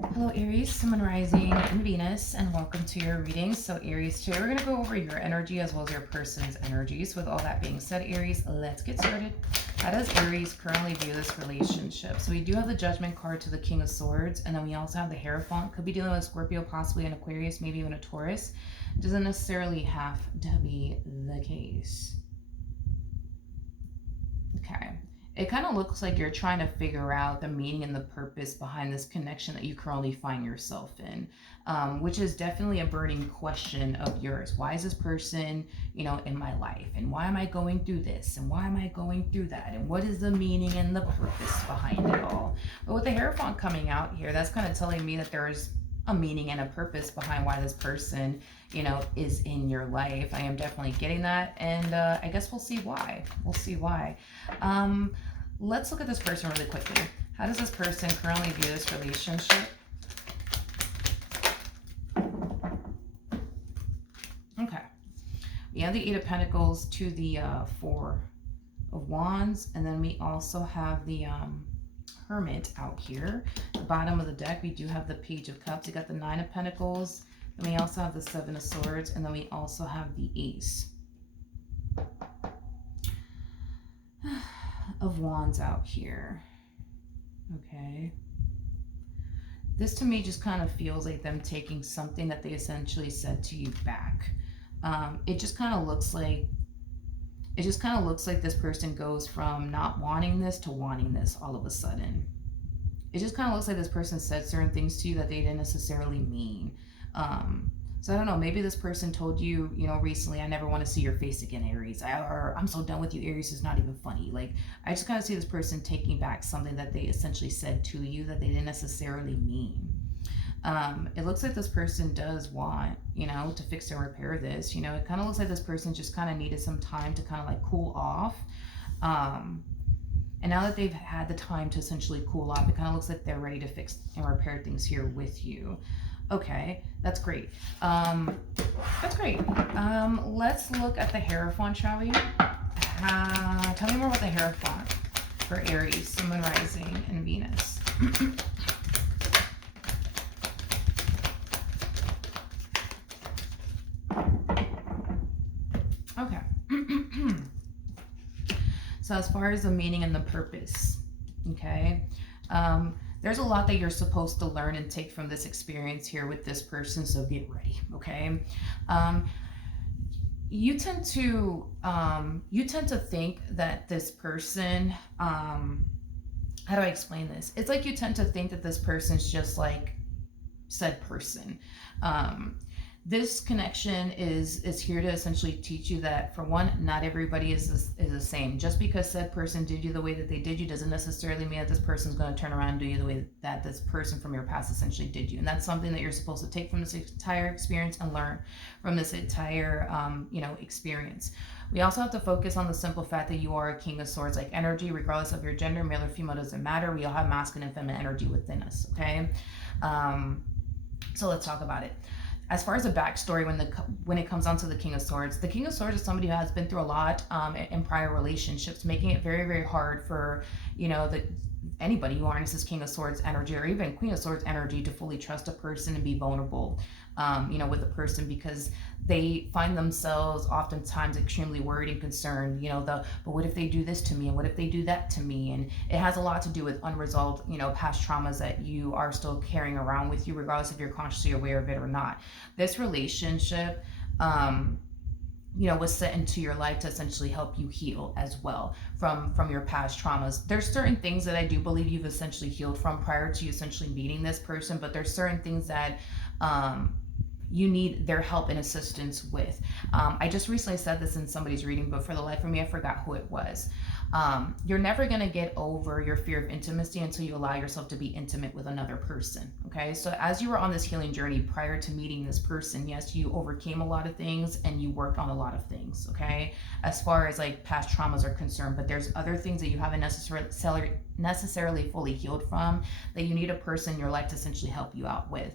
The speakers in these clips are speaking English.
Hello Aries, Sun, Moon, Rising, and Venus, and welcome to your reading. So Aries, today we're going to go over your energy as well as your person's energies. With all that being said, Aries, let's get started. How does Aries currently view this relationship? So we do have the Judgment card to the King of Swords, and then we also have the Hierophant. Could be dealing with Scorpio, possibly an Aquarius, maybe even a Taurus. Doesn't necessarily have to be the case. Okay. It kind of looks like you're trying to figure out the meaning and the purpose behind this connection that you currently find yourself in, which is definitely a burning question of yours. Why is this person, in my life? And why am I going through this? And why am I going through that? And what is the meaning and the purpose behind it all? But with the Hierophant coming out here, that's kind of telling me that there's a meaning and a purpose behind why this person, is in your life. I am definitely getting that. And I guess we'll see why. We'll see why. Let's look at this person really quickly. How does this person currently view this relationship? Okay. We have the Eight of Pentacles to the Four of Wands. And then we also have the Hermit out here. The bottom of the deck, we do have the Page of Cups. You got the Nine of Pentacles. Then we also have the Seven of Swords. And then we also have the Ace of Wands out here. Okay. This to me just kind of feels like them taking something that they essentially said to you back. It just kind of looks like this person goes from not wanting this to wanting this all of a sudden. It just kind of looks like this person said certain things to you that they didn't necessarily mean. So I don't know, maybe this person told you, recently, I never want to see your face again, Aries. Or I'm so done with you, Aries, is not even funny. Like, I just kind of see this person taking back something that they essentially said to you that they didn't necessarily mean. It looks like this person does want, to fix and repair this. It kind of looks like this person just kind of needed some time to kind of like cool off. And now that they've had the time to essentially cool off, it kind of looks like they're ready to fix and repair things here with you. Okay, that's great. That's great. Let's look at the Hierophant, shall we? Tell me more about the Hierophant for Aries, Sun, Moon, Rising, and Venus. Okay. So as far as the meaning and the purpose, okay, there's a lot that you're supposed to learn and take from this experience here with this person, so get ready, okay? You tend to think that this person, how do I explain this? It's like you tend to think that this person's just like said person. This connection is here to essentially teach you that, for one, not everybody is the same. Just because said person did you the way that they did you doesn't necessarily mean that this person's going to turn around and do you the way that this person from your past essentially did you. And that's something that you're supposed to take from this entire experience and learn from this entire, experience. We also have to focus on the simple fact that you are a King of Swords like energy, regardless of your gender, male or female, doesn't matter. We all have masculine and feminine energy within us, okay? So let's talk about it. As far as the backstory, when it comes down to the King of Swords, the King of Swords is somebody who has been through a lot in prior relationships, making it very, very hard for, anybody who harnesses King of Swords energy or even Queen of Swords energy to fully trust a person and be vulnerable, with a person, because they find themselves oftentimes extremely worried and concerned, but what if they do this to me? And what if they do that to me? And it has a lot to do with unresolved, past traumas that you are still carrying around with you, regardless if you're consciously aware of it or not. This relationship, was set into your life to essentially help you heal as well from your past traumas. There's certain things that I do believe you've essentially healed from prior to you essentially meeting this person, but there's certain things that you need their help and assistance with. I just recently said this in somebody's reading, but for the life of me, I forgot who it was. You're never going to get over your fear of intimacy until you allow yourself to be intimate with another person, okay? So as you were on this healing journey prior to meeting this person, yes, you overcame a lot of things and you worked on a lot of things, okay? As far as like past traumas are concerned, but there's other things that you haven't necessarily fully healed from that you need a person in your life to essentially help you out with.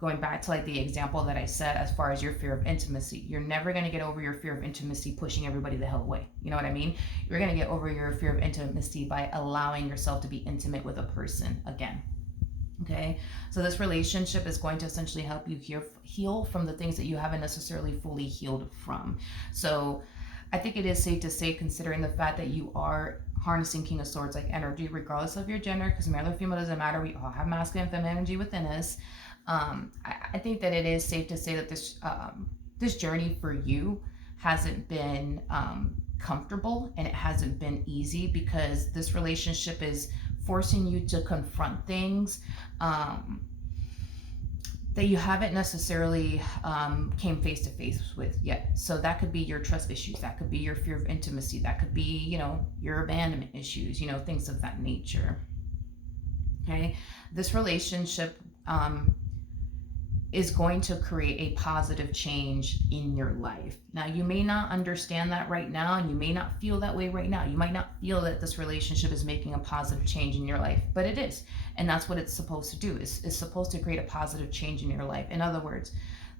Going back to like the example that I said, as far as your fear of intimacy, you're never going to get over your fear of intimacy pushing everybody the hell away. You know what I mean? You're going to get over your fear of intimacy by allowing yourself to be intimate with a person again. Okay, Okay, so this relationship is going to essentially help you heal from the things that you haven't necessarily fully healed from. So I think it is safe to say, considering the fact that you are harnessing King of Swords like energy, regardless of your gender, because male or female doesn't matter. We all have masculine and feminine energy within us. I think that it is safe to say that this journey for you hasn't been comfortable, and it hasn't been easy, because this relationship is forcing you to confront things that you haven't necessarily came face to face with yet. So that could be your trust issues, that could be your fear of intimacy, that could be, your abandonment issues, things of that nature. Okay, this relationship is going to create a positive change in your life. Now, you may not understand that right now, and you may not feel that way right now. You might not feel that this relationship is making a positive change in your life, but it is. And that's what it's supposed to do. It's supposed to create a positive change in your life. In other words,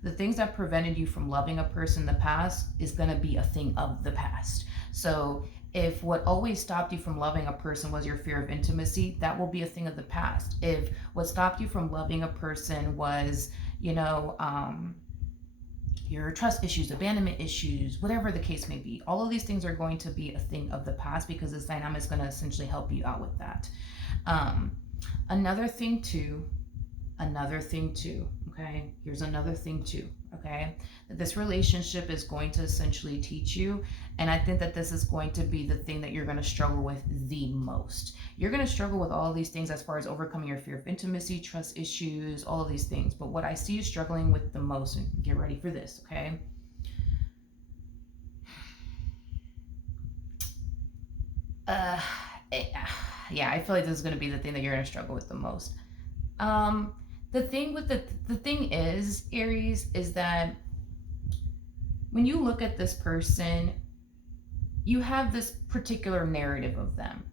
the things that prevented you from loving a person in the past is going to be a thing of the past. So if what always stopped you from loving a person was your fear of intimacy, that will be a thing of the past. If what stopped you from loving a person was, your trust issues, abandonment issues, whatever the case may be, all of these things are going to be a thing of the past, because this dynamic is going to essentially help you out with that. Another thing too, okay, here's another thing too, okay, that this relationship is going to essentially teach you, and I think that this is going to be the thing that you're going to struggle with the most. You're going to struggle with all of these things as far as overcoming your fear of intimacy, trust issues, all of these things, but what I see you struggling with the most, and get ready for this, okay, yeah, I feel like this is going to be the thing that you're going to struggle with the most. The thing is, Aries, is that when you look at this person, you have this particular narrative of them,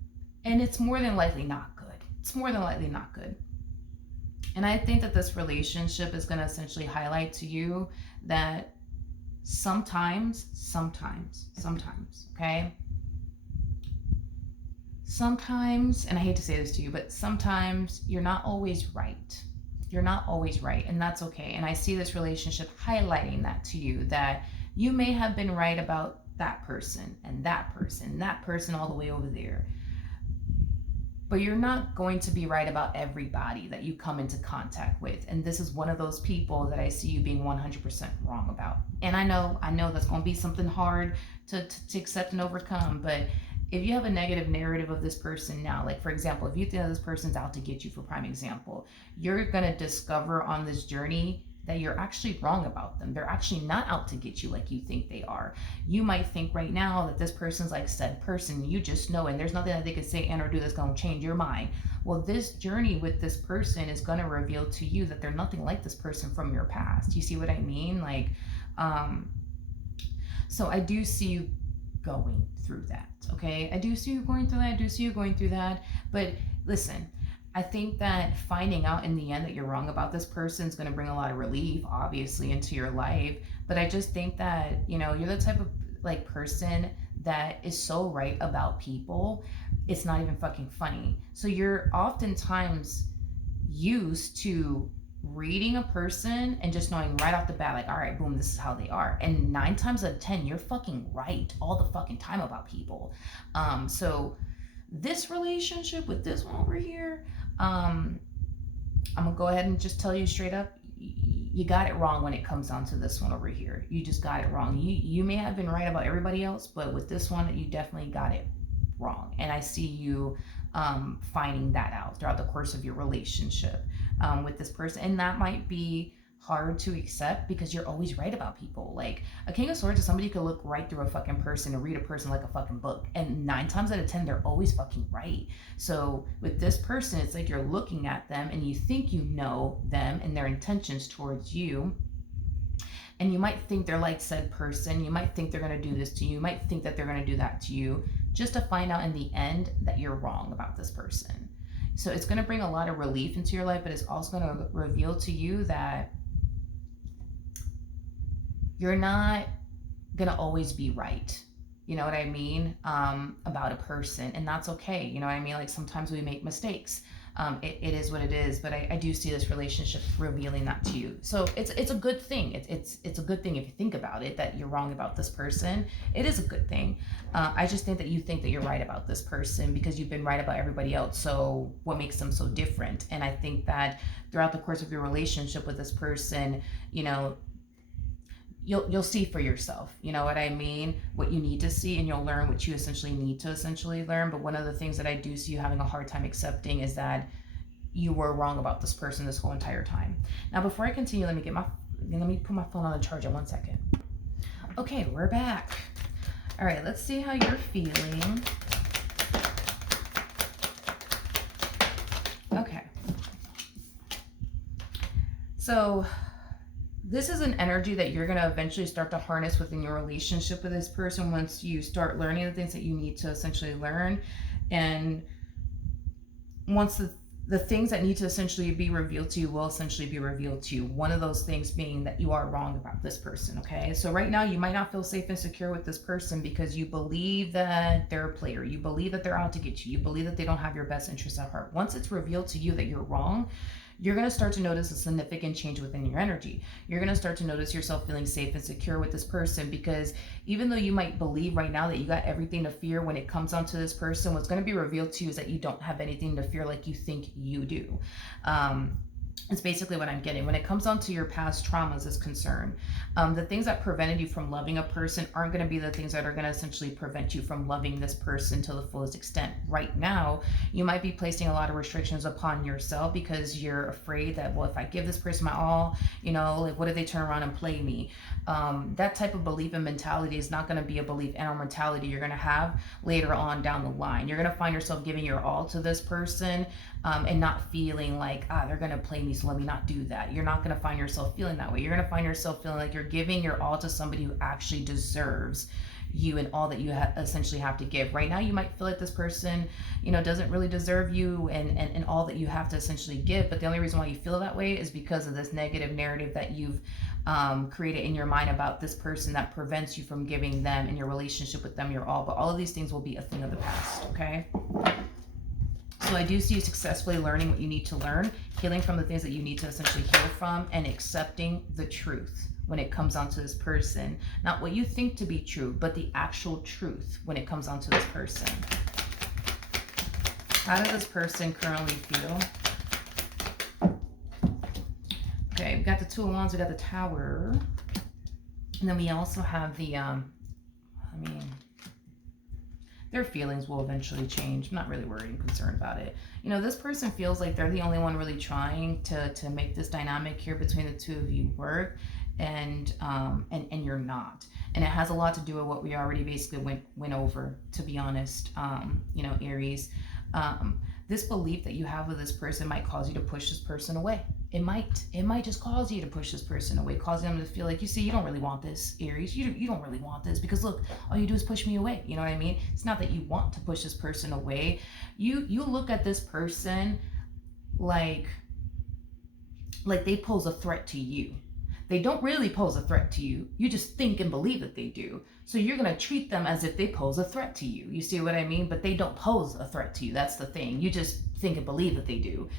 and it's more than likely not good. It's more than likely not good. And I think that this relationship is going to essentially highlight to you that sometimes, okay? Sometimes, and I hate to say this to you, but sometimes you're not always right. You're not always right, and that's okay. And I see this relationship highlighting that to you, that you may have been right about that person and that person, that person all the way over there. But you're not going to be right about everybody that you come into contact with. And this is one of those people that I see you being 100% wrong about. And I know that's going to be something hard to accept and overcome, but if you have a negative narrative of this person now, like for example, if you think that this person's out to get you, for prime example, you're going to discover on this journey that you're actually wrong about them. They're actually not out to get you like you think they are. You might think right now that this person's like said person, you just know, and there's nothing that they could say and or do that's going to change your mind. Well, this journey with this person is going to reveal to you that they're nothing like this person from your past. You see what I mean? So I do see you going through that, okay? I do see you going through that, but listen, I think that finding out in the end that you're wrong about this person is going to bring a lot of relief, obviously, into your life. But I just think that, you're the type of person that is so right about people, it's not even fucking funny. So you're oftentimes used to reading a person and just knowing right off the bat, like, all right, boom, this is how they are. And 9 times out of 10, you're fucking right all the fucking time about people. So this relationship with this one over here, I'm gonna go ahead and just tell you straight up, you got it wrong when it comes down to this one over here. You just got it wrong. You may have been right about everybody else, but with this one, you definitely got it wrong. And I see you finding that out throughout the course of your relationship with this person. And that might be hard to accept because you're always right about people. Like, a King of Swords is somebody who could look right through a fucking person and read a person like a fucking book. And 9 times out of 10, they're always fucking right. So with this person, it's like you're looking at them and you think you know them and their intentions towards you. And you might think they're like said person. You might think they're going to do this to you. You might think that they're going to do that to you, just to find out in the end that you're wrong about this person. So it's going to bring a lot of relief into your life, but it's also going to reveal to you that you're not going to always be right. You know what I mean? About a person, and that's okay. You know what I mean? Like, sometimes we make mistakes. it is what it is. But I do see this relationship revealing that to you. So it's a good thing. It's a good thing if you think about it, that you're wrong about this person. It is a good thing. I just think that you think that you're right about this person because you've been right about everybody else. So what makes them so different? And I think that throughout the course of your relationship with this person, you know, you'll see for yourself, you know what I mean, what you need to see, and you'll learn what you essentially need to essentially learn. But one of the things that I do see you having a hard time accepting is that you were wrong about this person this whole entire time. Now, before I continue, let me put my phone on the charger 1 second. Okay, we're back. All right, let's see how you're feeling. Okay. So this is an energy that you're going to eventually start to harness within your relationship with this person once you start learning the things that you need to essentially learn. And once the things that need to essentially be revealed to you will essentially be revealed to you. One of those things being that you are wrong about this person, okay? So right now you might not feel safe and secure with this person because you believe that they're a player. You believe that they're out to get you. You believe that they don't have your best interests at heart. Once it's revealed to you that you're wrong, you're going to start to notice a significant change within your energy. You're going to start to notice yourself feeling safe and secure with this person, because even though you might believe right now that you got everything to fear when it comes onto this person, what's going to be revealed to you is that you don't have anything to fear like you think you do. It's basically what I'm getting. When it comes on to your past traumas is concerned, the things that prevented you from loving a person aren't going to be the things that are going to essentially prevent you from loving this person to the fullest extent. Right now, you might be placing a lot of restrictions upon yourself because you're afraid that, well, if I give this person my all, you know, like, what if they turn around and play me? That type of belief and mentality is not going to be a belief and or mentality you're going to have later on down the line. You're going to find yourself giving your all to this person, and not feeling like, they're going to play me, so let me not do that. You're not going to find yourself feeling that way. You're going to find yourself feeling like you're giving your all to somebody who actually deserves you and all that you essentially have to give. Right now, you might feel like this person, you know, doesn't really deserve you and all that you have to essentially give. But the only reason why you feel that way is because of this negative narrative that you've created in your mind about this person that prevents you from giving them and your relationship with them your all. But all of these things will be a thing of the past, okay? So I do see you successfully learning what you need to learn, healing from the things that you need to essentially heal from, and accepting the truth when it comes onto this person. Not what you think to be true, but the actual truth when it comes onto this person. How does this person currently feel? Okay, we got the Two of Wands, we got the Tower. And then we also have the, their feelings will eventually change. I'm not really worried and concerned about it. You know, this person feels like they're the only one really trying to make this dynamic here between the two of you work, and you're not. And it has a lot to do with what we already basically went over, to be honest. You know, Aries, this belief that you have with this person might cause you to push this person away. It might just cause you to push this person away, causing them to feel like, you see, you don't really want this, Aries. You don't really want this, because look, all you do is push me away. You know what I mean? It's not that you want to push this person away. You look at this person like they pose a threat to you. They don't really pose a threat to you. You just think and believe that they do. So you're going to treat them as if they pose a threat to you. You see what I mean? But they don't pose a threat to you. That's the thing. You just think and believe that they do.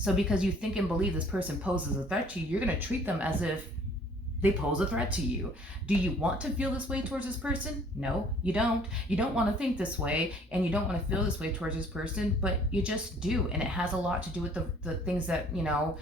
So because you think and believe this person poses a threat to you, you're going to treat them as if they pose a threat to you. Do you want to feel this way towards this person? No, you don't. You don't want to think this way, and you don't want to feel this way towards this person, but you just do. And it has a lot to do with the things that, you know,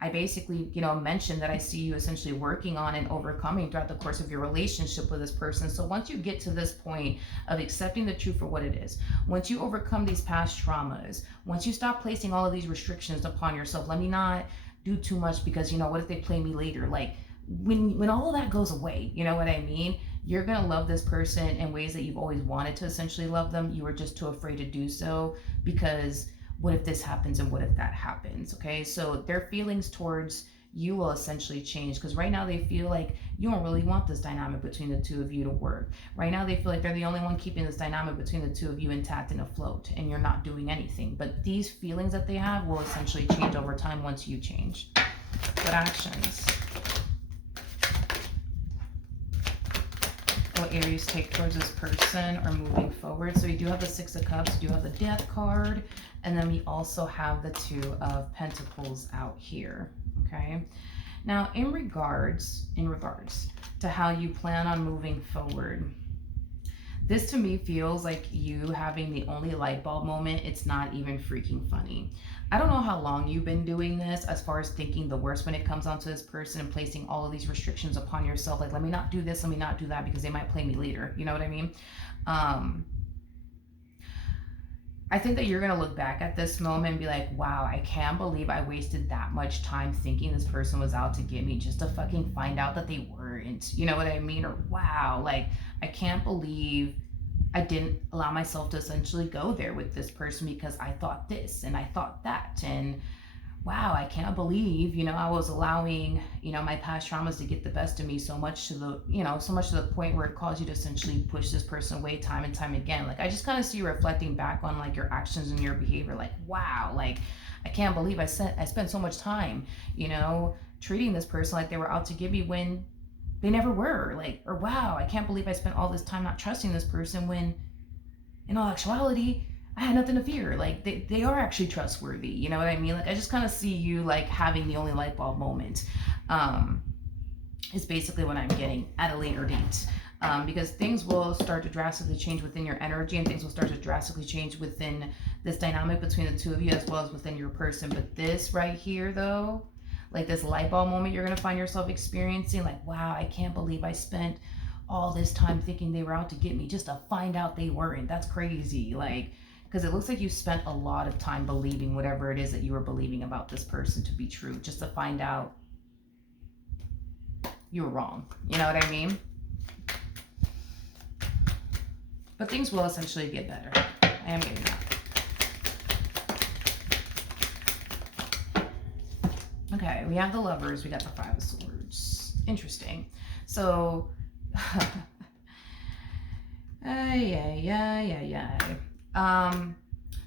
I basically, you know, mentioned that I see you essentially working on and overcoming throughout the course of your relationship with this person. So once you get to this point of accepting the truth for what it is, once you overcome these past traumas, once you stop placing all of these restrictions upon yourself, let me not do too much because, you know, what if they play me later? Like, when all of that goes away, you know what I mean? You're going to love this person in ways that you've always wanted to essentially love them. You were just too afraid to do so because what if this happens and what if that happens? Okay, so their feelings towards you will essentially change, because right now they feel like you don't really want this dynamic between the two of you to work. Right now they feel like they're the only one keeping this dynamic between the two of you intact and afloat, and you're not doing anything. But these feelings that they have will essentially change over time once you change. What actions? will Aries take towards this person or moving forward? So you do have the Six of Cups, you do have the Death card, and then we also have the Two of Pentacles out here, okay? Now, in regards to how you plan on moving forward, this to me feels like you having the only light bulb moment. It's not even freaking funny. I don't know how long you've been doing this as far as thinking the worst when it comes onto this person and placing all of these restrictions upon yourself. Like, let me not do this, let me not do that because they might play me later. You know what I mean? I think that you're going to look back at this moment and be like, wow, I can't believe I wasted that much time thinking this person was out to get me just to fucking find out that they weren't. You know what I mean? Or wow, like, I can't believe I didn't allow myself to essentially go there with this person because I thought this and I thought that. And wow, I can't believe, you know, I was allowing, you know, my past traumas to get the best of me so much to the, you know, so much to the point where it caused you to essentially push this person away time and time again. Like, I just kind of see you reflecting back on like your actions and your behavior. Like, wow, like, I can't believe I spent so much time, you know, treating this person like they were out to get me when they never were. Like, or wow, I can't believe I spent all this time not trusting this person when in all actuality, I had nothing to fear. Like, they are actually trustworthy. You know what I mean? Like, I just kind of see you like having the only light bulb moment. Is basically what I'm getting at a later date. Because things will start to drastically change within your energy, and things will start to drastically change within this dynamic between the two of you as well as within your person. But this right here though, like this light bulb moment you're going to find yourself experiencing, like, wow, I can't believe I spent all this time thinking they were out to get me just to find out they weren't. That's crazy. Like, because it looks like you spent a lot of time believing whatever it is that you were believing about this person to be true, just to find out you were wrong. You know what I mean? But things will essentially get better. I am getting that. Okay, we have the Lovers. We got the Five of Swords. Interesting. So,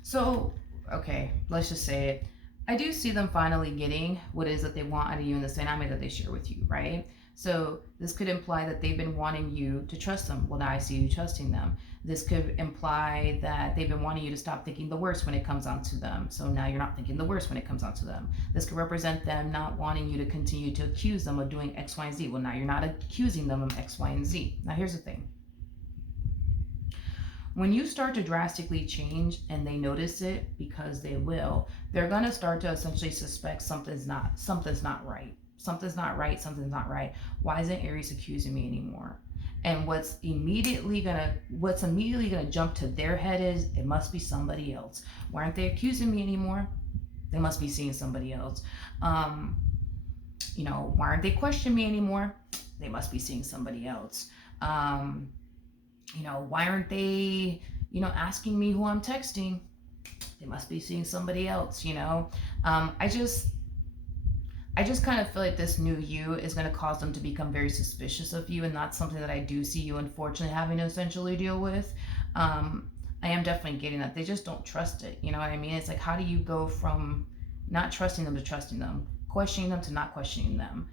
so, okay, let's just say it. I do see them finally getting what it is that they want out of you in this dynamic that they share with you, right? So this could imply that they've been wanting you to trust them. Well, now I see you trusting them. This could imply that they've been wanting you to stop thinking the worst when it comes onto them. So now you're not thinking the worst when it comes onto them. This could represent them not wanting you to continue to accuse them of doing X, Y, and Z. Well, now you're not accusing them of X, Y, and Z. Now here's the thing. When you start to drastically change and they notice it, because they will, they're going to start to essentially suspect something's not right. Something's not right. Why isn't Aries accusing me anymore? And what's immediately gonna jump to their head is, it must be somebody else. Why aren't they accusing me anymore? They must be seeing somebody else. You know, why aren't they questioning me anymore? They must be seeing somebody else. You know, why aren't they, you know, asking me who I'm texting? They must be seeing somebody else, you know? I just kind of feel like this new you is going to cause them to become very suspicious of you, and that's something that I do see you unfortunately having to essentially deal with. I am definitely getting that. They just don't trust it. You know what I mean? It's like, how do you go from not trusting them to trusting them, questioning them to not questioning them,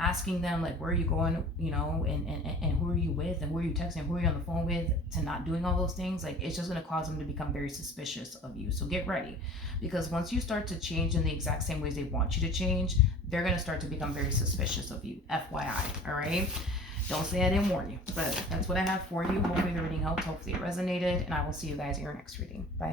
asking them like, where are you going, you know, and who are you with, and who are you texting, who are you on the phone with, to not doing all those things? Like, it's just going to cause them to become very suspicious of you. So get ready, because once you start to change in the exact same ways they want you to change, they're going to start to become very suspicious of you. FYI, all right? Don't say I didn't warn you, but that's what I have for you. Hopefully the reading helped. Hopefully it resonated, and I will see you guys in your next reading. Bye.